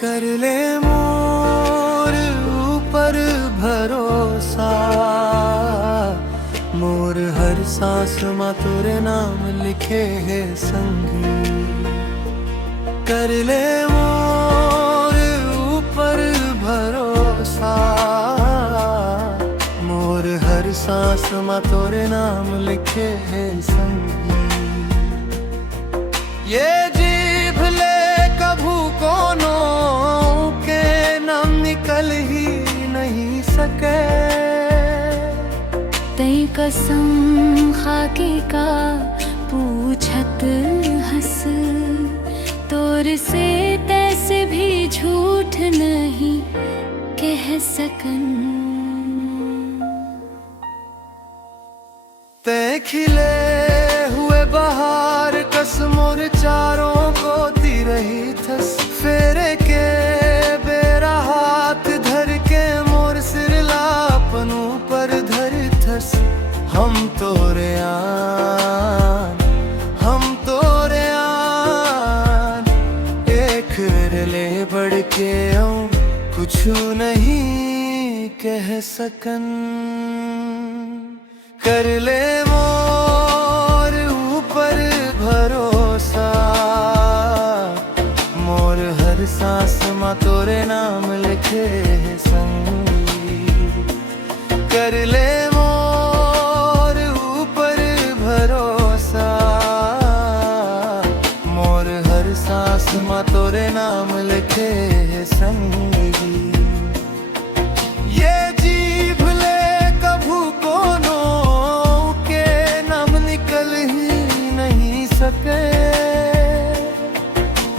कर ले मोर ऊपर भरोसा, मोर हर सांस मां तोरे नाम लिखे है संगी। कर ले मोर ऊपर भरोसा, मोर हर सांस मां तोरे नाम लिखे है संगी। ये जीभ ले कभू कोनों के नाम निकल ही नहीं सके। तई कसम खाके का पूछत हंस, तोर से तैसे भी झूठ नहीं कह सकन। ते खिले हुए बहार कस मोर चारों को दी रही थस। फेरे के बेरा हाथ धर के मोर सिर लापनू पर धर थस। हम तोरे आन, हम तोरे आन, एक रले बढ़ के आऊं कुछ नहीं कह सकन। कर ले मोर ऊपर भरोसा, मोर हर सांस मां तोरे नाम लिखे है संगी। कर ले मोर ऊपर भरोसा, मोर हर सांस मां तोरे नाम लिखे है संगी। ये जीभ ले कभू कोनों के नाम निकल ही नहीं सके।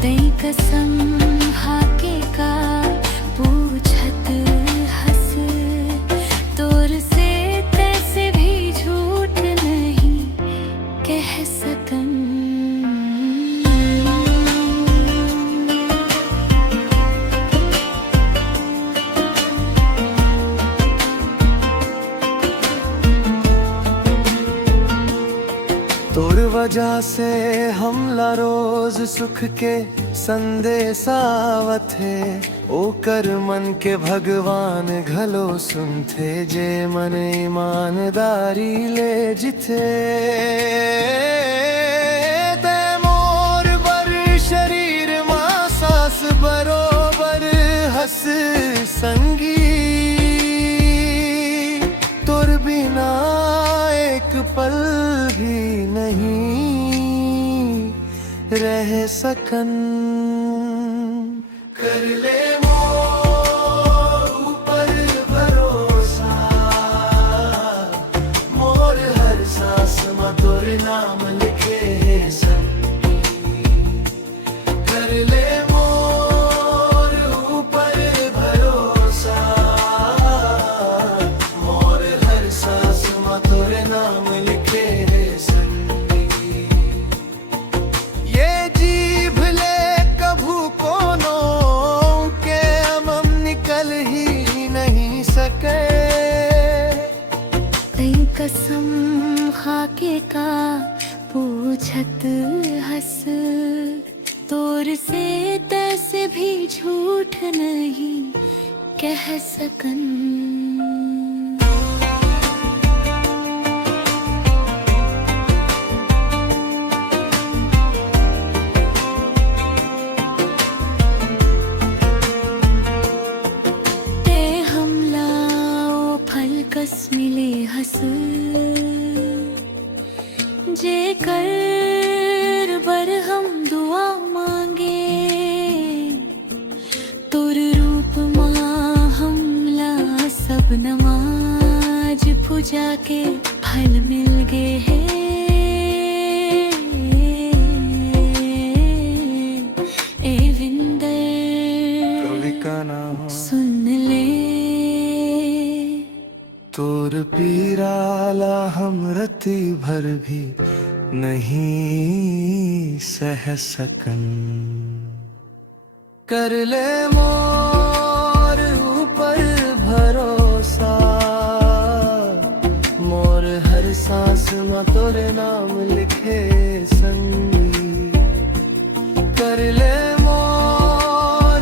तई कसम खाके का पूछत हंस, तोर से तैसे भी झूठ नहीं कह सकन। तोर वजह से हमला रोज सुख के संदेशावत है। ओ कर मन के भगवान घलो सुनते, जे मन ईमानदारी ले जिथे। ते मोर बर शरीर मां सांस बरोबर हंस संगी। तोर बिना एक पल भी नहीं रह सकन। कर ले मोर ऊपर भरोसा, मोर हर सांस मां तोरे नाम लिखे है संगी। कर ले मोर ऊपर भरोसा, मोर हर सांस मां तोरे नाम लिखे है संगी। ये जीभ ले कभू कोनों के हम निकल ही नहीं सके। तई कसम खाके का पूछत हंस, तोर से तैसे भी झूठ नहीं कह सकन। ते हमला ओ फल कस मिले हंस, जे कर बर हम दुआ मांगे। तोर रूप मां हमला सब नमाज पूजा के फल मिल गए है। ए विंदर कवि का नाम सुन ले, तोर पीराला हम रति भर भी नहीं सह सकन। कर ले मोर ऊपर भरोसा, मोर हर सांस मां तोरे नाम लिखे संगी। कर ले मोर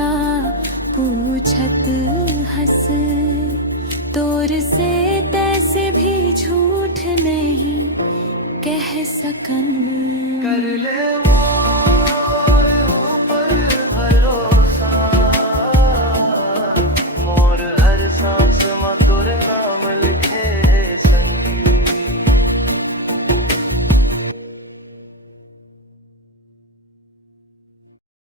का पूछत हंस, तोर से तैसे भी झूठ नहीं कह सकन। कर ले वो